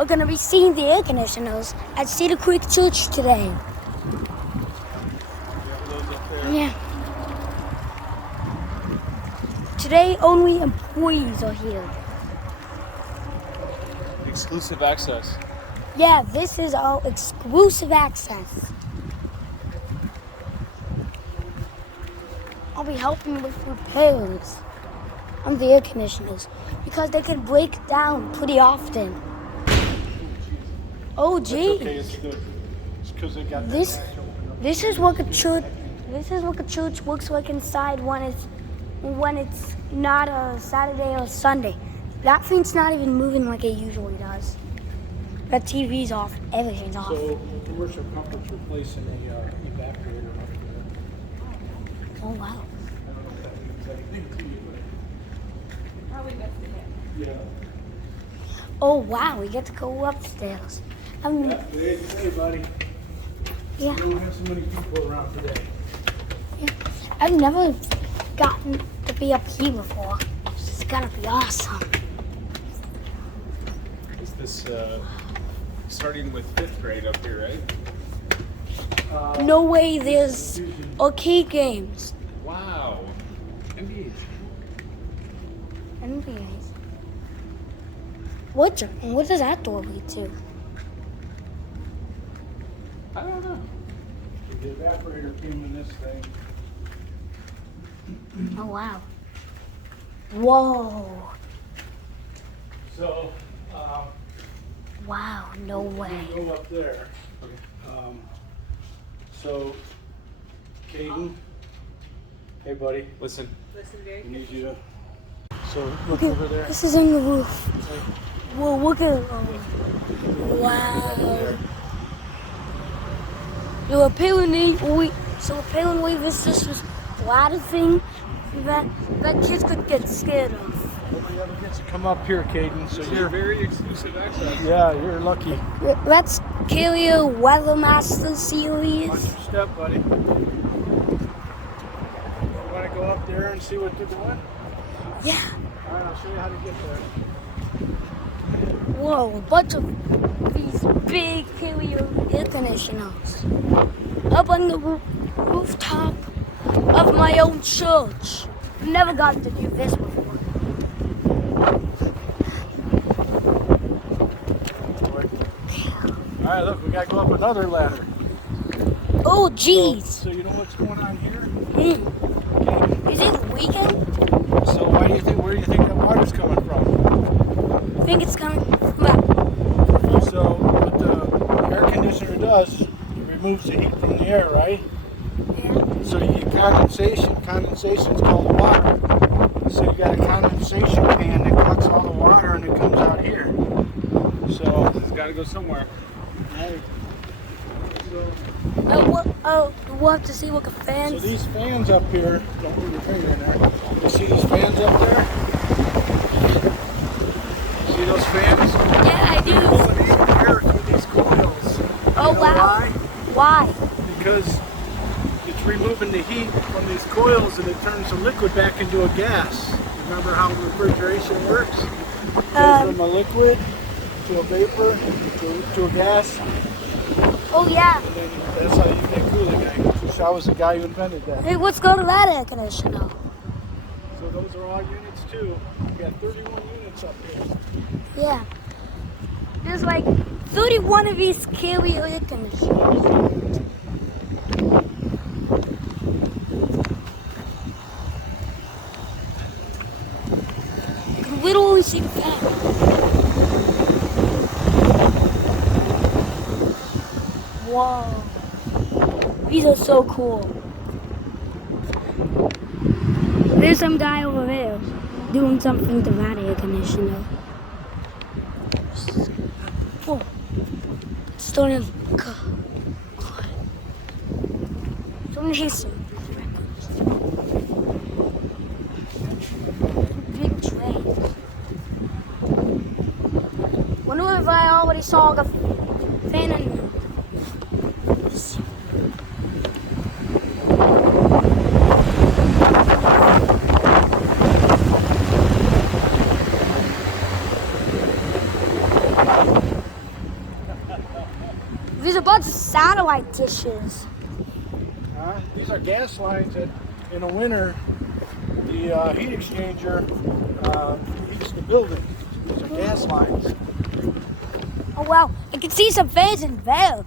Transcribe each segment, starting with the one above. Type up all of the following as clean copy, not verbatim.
are going to be seeing the air conditioners at Cedar Creek Church today. Yeah. Today, only employees are here. Exclusive access. Yeah, this is our exclusive access. I'll be helping with repairs on the air conditioners because they can break down pretty often. Oh, gee. Okay, it's good. It's because they got This that hatch open up. is what a church. This is what a church looks like inside when it's not a Saturday or Sunday. That thing's not even moving like it usually does. That TV's off. Everything's off. So, commercial comfort's replacing a evaporator up there. Oh wow. I don't know if that means anything to you, but. Probably best to have. Yeah. Oh wow, we get to go upstairs. Hey, buddy. Yeah. We don't have so many people around today. I've never gotten to be up here before. This is gonna be awesome. Is this starting with 5th grade up here, right? No way there's arcade games. Wow. NBA. NBA's. What does that door lead to? I don't know. The evaporator came in this thing. Oh wow. Whoa. So, Wow, no way. go up there. So, Caden. Hey, buddy. Listen. I need you to. So, look over there. This is on the roof. Whoa, look at it. Wow. So apparently this just was ladder thing that kids could get scared of. Nobody ever gets to come up here, Caden. So You're very exclusive access. yeah, you're lucky. Let's carry a Weathermaster series. Watch your step, buddy. You want to go up there and see what they're doing? Yeah. All right, I'll show you how to get there. Whoa, a bunch of these big carrier air conditioners up on the rooftop of my own church. I've never gotten to do this before. All right, look, we got to go up another ladder. Oh, jeez. So you know what's going on here? Is it leaking? So where do you think that water's coming from? I think it's coming from that. So what the air conditioner does, it removes the heat from the air, right? Yeah. So you get condensation. Condensation's called water. So you got a condensation pan that collects all the water and it comes out here. So It's got to go somewhere. right. We'll have to see what the So fans. these fans up here, don't move your finger in there. You see these fans up there? See those fans? Yeah, I do. Pulling in air through these coils. Oh, You know wow. Why? Because it's removing the heat from these coils and it turns the liquid back into a gas. Remember how refrigeration works? It goes from a liquid to a vapor to a gas, Oh, yeah. and then that's how you get cooling. I was the guy who invented that. Hey, let's go to that air conditioner. So those are all units too. We got 31 units up here. Yeah. There's like 31 of these carrier air conditioners. You can literally see the fan. Whoa. These are so cool. There's some guy over there doing something to that air conditioner. Oh, it's starting to go. So many some big train. Wonder if I already saw the fan in there. There's a bunch of satellite dishes. These are gas lines that in the winter, the heat exchanger heats the building. These are gas lines. Oh wow, I can see some fans in there.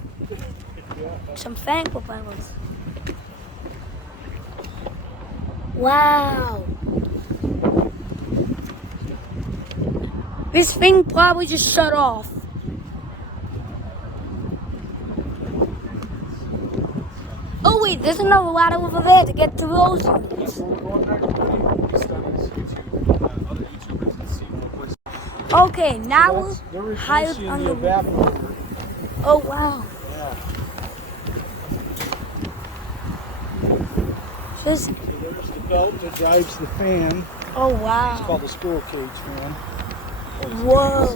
Some fan propellers. Wow. This thing probably just shut off. Oh wait, there's another ladder over there to get to those units. Okay, now They're higher replacing on the the. evaporator. Oh wow. Yeah. Just. So there's the belt that drives the fan. Oh It's wow. called the squirrel cage fan. Whoa.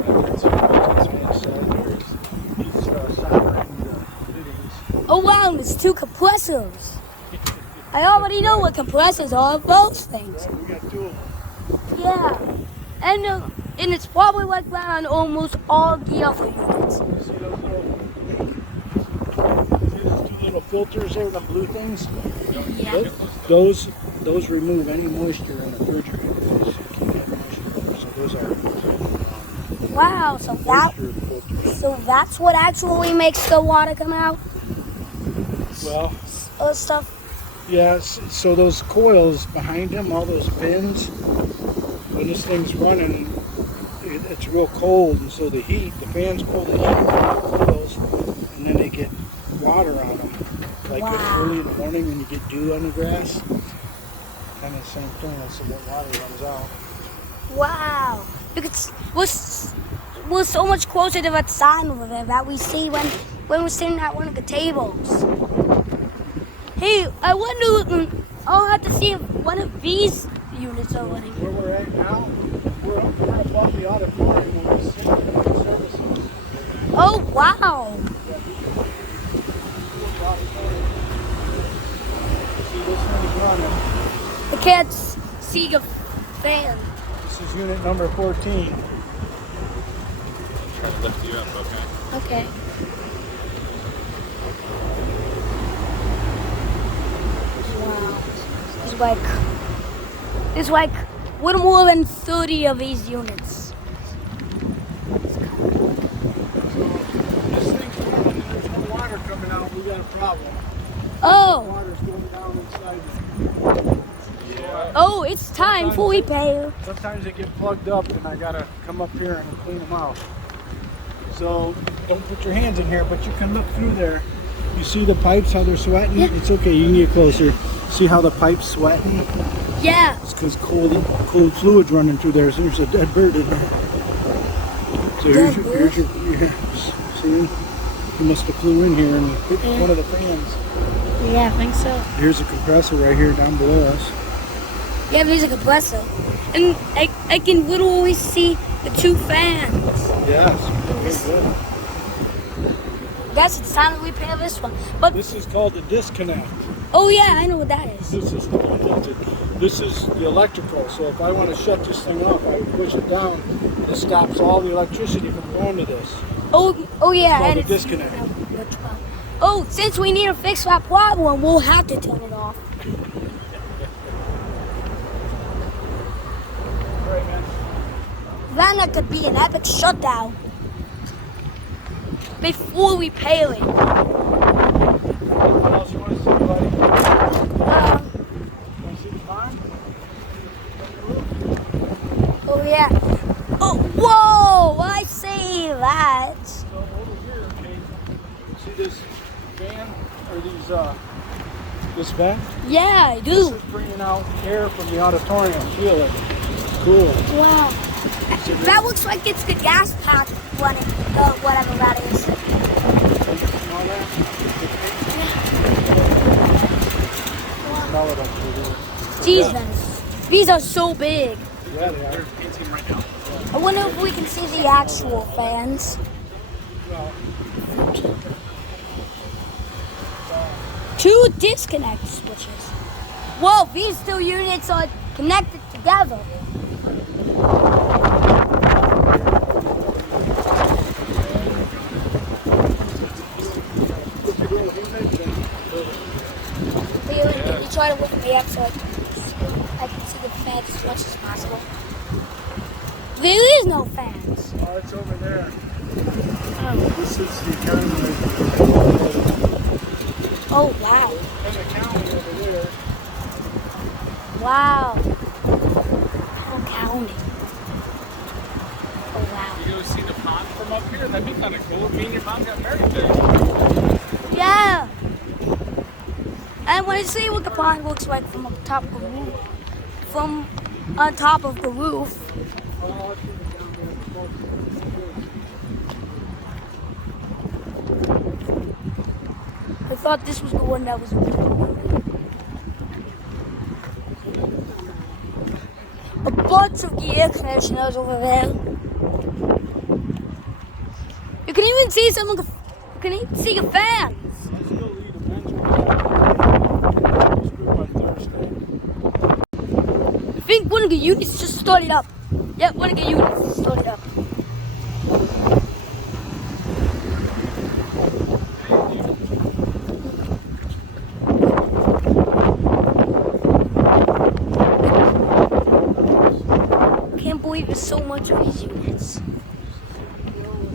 Oh wow, there's two compressors. I already know what compressors are. Those things. We got two of them. Yeah. And it's probably like that on almost all the other units. See those two little filters there, the blue things? Yeah. Those remove any moisture in the refrigerator. So those are Wow. So moisture filters. that's what actually makes the water come out. Well, Stuff. yes. So those coils behind them, all those pins, when this thing's running, it's real cold, and so the fans pull the heat from the coils, and then they get water on them. Like Wow. early in the morning when you get dew on the grass, kind of the same thing. That's when water runs out. Wow. We're so much closer to that sign over there that we see when we're sitting at one of the tables. Hey, I wonder. I'll have to see if one of these units are running. Where we're at now, we're above the auditorium where we sit in the services. Oh wow. See, this thing's running. I can't see the fan. This is unit number 14. Trying to lift you up, okay? Okay. Wow. There's like a little more than 30 of these units. This thing's running and there's no water coming out. We got a problem. Oh. Water's going down inside. Oh, it's time for repair. Sometimes they get plugged up and I gotta come up here and clean them out. So don't put your hands in here, but you can look through there. You see the pipes, how they're sweating? Yeah. It's okay, you can get closer. See how the pipe's sweating? Yeah. It's because cold fluid's running through there. So there's a dead bird in there. So here's your see? You must have flew in here and hit one of the fans. Yeah, I think so. Here's a compressor right here down below us. Yeah, there's a compressor. And I can literally see the two fans. Yes. This- Good. That's it's time to repair this one. But This is called the disconnect. oh yeah, I know what that is. This is the one this is the electrical. So if I want to shut this thing off, I push it down. It stops all the electricity from going to this. Oh yeah, called and a it's disconnect. Oh, since we need to fix that problem, we'll have to turn it off. Right, man. Then that could be an epic shutdown. Before we pay it. What else you want to see, buddy? You want to see the pond? Oh yeah. Oh, whoa! I see that. So over here, okay, see this fan or these this vent? Yeah, I This do. is bringing out air from the auditorium. Feel it. It's cool. Wow. That looks like it's the gas pack running, whatever that is. Smell that? Smell it up through there. Jesus, these are so big. Yeah, they are. They're painting right now. I wonder if we can see the actual fans. Well, Two disconnect switches. Whoa, these two units are connected together. try to lift me up so I can see the fans as much as possible. There is no fans. Oh, it's over there. Oh, This is the county. oh wow. There's a county over there. Wow. How county. Oh wow. You go see the pond from up here? That'd be kind of cool. Me and your mom got married there. Yeah. I want to see what the pond looks like from on top of the roof. From on top of the roof. Oh, it's down there. I thought this was the one that was. A bunch of the air conditioners over there. You can even see some of the. You can even see the fans. I still need a men's group on Thursday. I think one of the units just started up. Yeah, one of the units just started up. Can't believe there's so much of these units.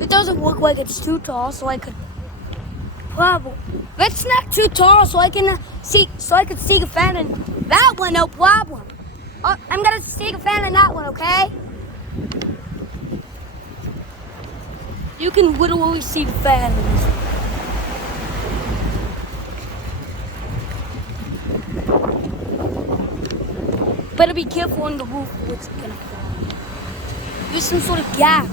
It doesn't look like it's too tall, so I could probably. That's not too tall, so I can see. So I could see the fan in that one, no problem. I'm gonna see the fan in that one, okay? You can literally see the fan in this one. Better be careful on the roof or it's gonna fall. There's some sort of gap.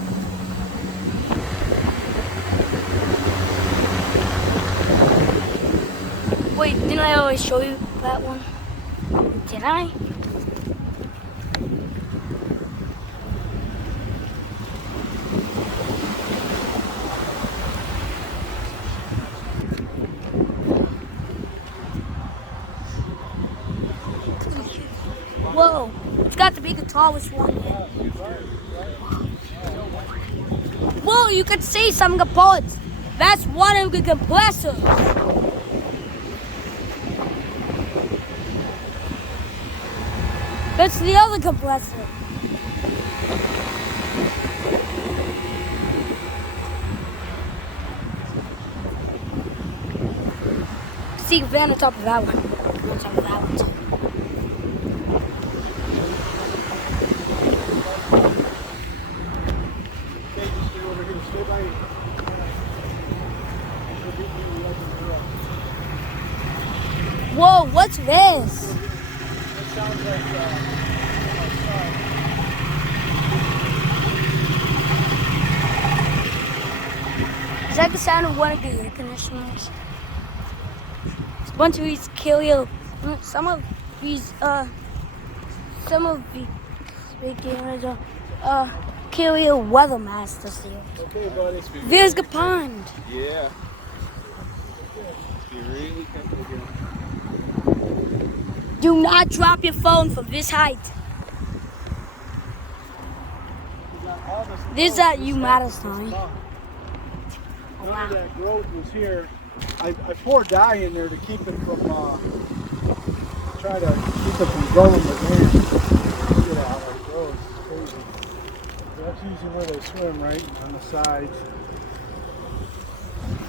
Wait, didn't I always show you that one? Did I? Whoa, it's got to be the tallest one. Whoa, you can see some of the bullets. That's one of the compressors. That's the other compressor. See the van on top of that one. On top of that one too. Whoa, what's this? That sounds like Is that the sound of one of the air conditioners? It's a bunch of these some of these big cameras are Killier Weathermasters here. okay, buddy. There's the pond. Yeah. Be really careful here. Do not drop your phone from this height. This at you matters time. None of that growth was here. I poured dye in there to keep it from try to keep it from growing the land. Get out how it grows. It's crazy. So that's usually where they swim, right on the sides.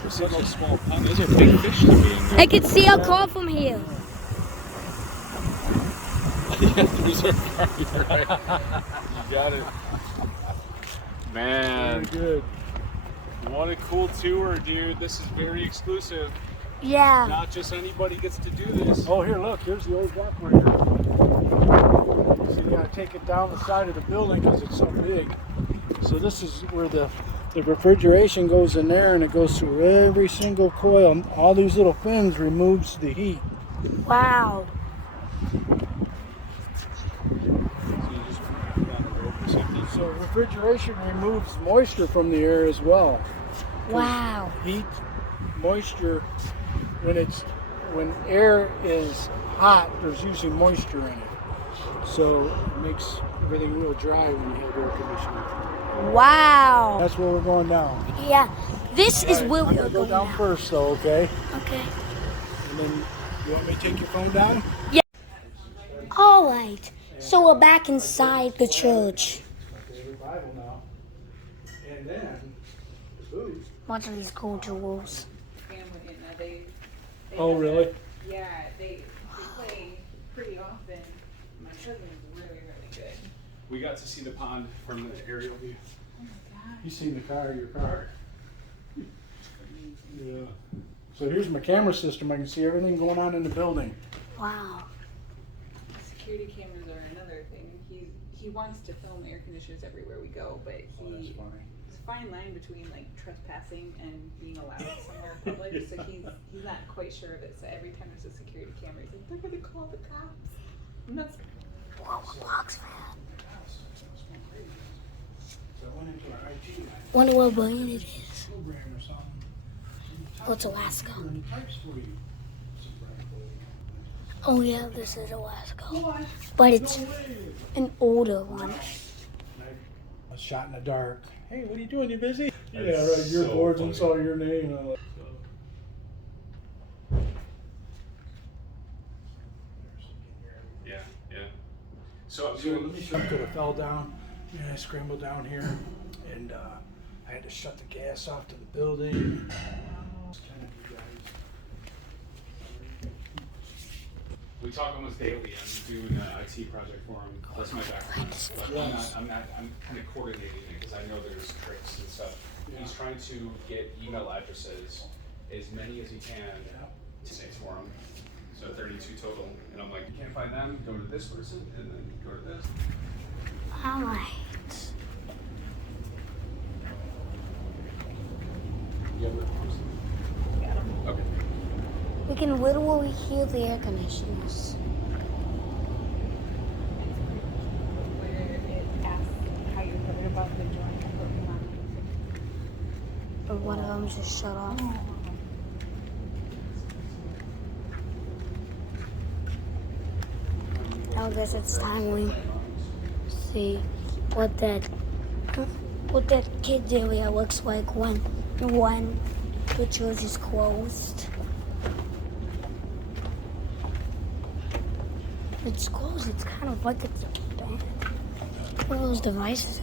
For such a small pond, those are big fish to be in there. I can see a car from here. Yeah, there's our car. You're right. You got it. Man, Very good. what a cool tour, dude. This is very exclusive. Yeah. Not just anybody gets to do this. Oh, here, look. Here's the old operator. So you got to take it down the side of the building because it's so big. So this is where the refrigeration goes in there, and it goes through every single coil. All these little fins removes the heat. Wow. So refrigeration removes moisture from the air as well. Wow. Heat, moisture, when air is hot, there's usually moisture in it. So it makes everything real dry when you have air conditioning. Wow. That's where we're going down. Yeah. This is where I'm we gonna are go going down now. first though, okay? Okay. And then You want me to take your phone down? All right. So we're back inside the church. My favorite Bible now. And then the booth. Watch these cool jewels. Family, and they Oh, really? Yeah, they play pretty often. My cousin is really, really good. We got to see the pond from the aerial view. Oh my god. You seen the car, your car. Yeah. So here's my camera system. I can see everything going on in the building. Wow. Security cameras are another thing. He wants to film air conditioners everywhere we go, but That's he funny. it's a fine line between like trespassing and being allowed somewhere in public. So he's not quite sure of it. So every time there's a security camera, he's like, "They're gonna call the cops." And that's Whoa, what box fan? So I went into our IT Wonder what brand it is. program or something. What's Alaska? And it types for you. Oh yeah, this is Alaska. But it's an older one. I was shot in the dark. Hey, what are you doing? You busy? That's Yeah, right. Your so boards and funny. saw your name. I'm like, Yeah, yeah. So So let me show you. Could have fell down. Yeah, I scrambled down here, and I had to shut the gas off to the building. It's kind of you guys. we talk almost daily. I'm doing an IT project for him. That's my background. But I'm kind of coordinating it because I know there's tricks and stuff. He's trying to get email addresses, as many as he can, to say for him. So 32 total. And I'm like, you can't find them, go to this person, and then go to this. All right. You have the Okay. We can literally hear the air conditioners. where it asks how you heard about the joint Pokemon. Or one of them just shut off. I guess it's time we see what that kids area looks like when the church is closed. It's closed. It's kind of like it's bad. One of those devices.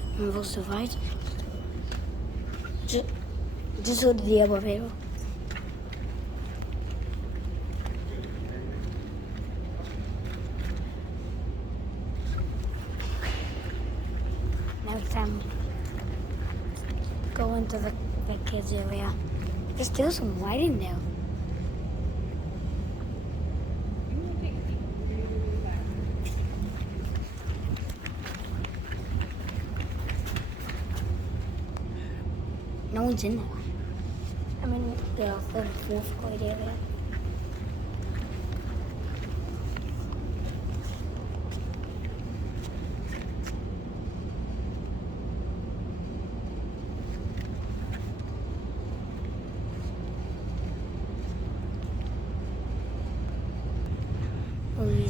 Just go to the elevator. Next time, go into the kids area. There's still some light in there. No one's in there. I'm in the third and fourth grade area.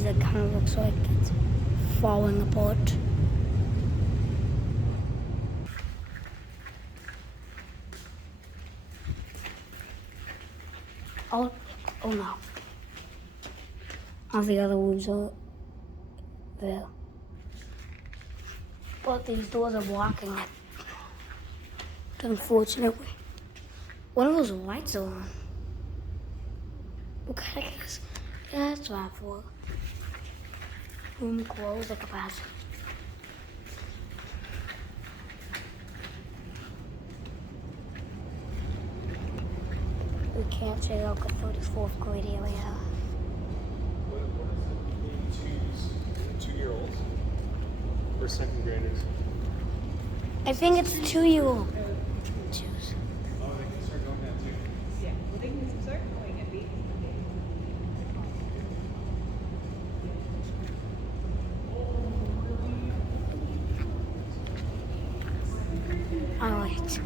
That kind of looks like it's falling apart. Oh no. All the other rooms are there. But these doors are blocking it. Unfortunately. One of those lights are on. Okay, I guess. Yeah, that's what I thought. Room closed at capacity. We can't check out the 34th grade area. What is it? 2-year-olds or second graders? I think it's 2-year-old. Choose. Oh, they can start doing that too. Yeah, well, they can start calling it baby. Alright.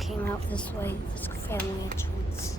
Came out this way, this family entrance.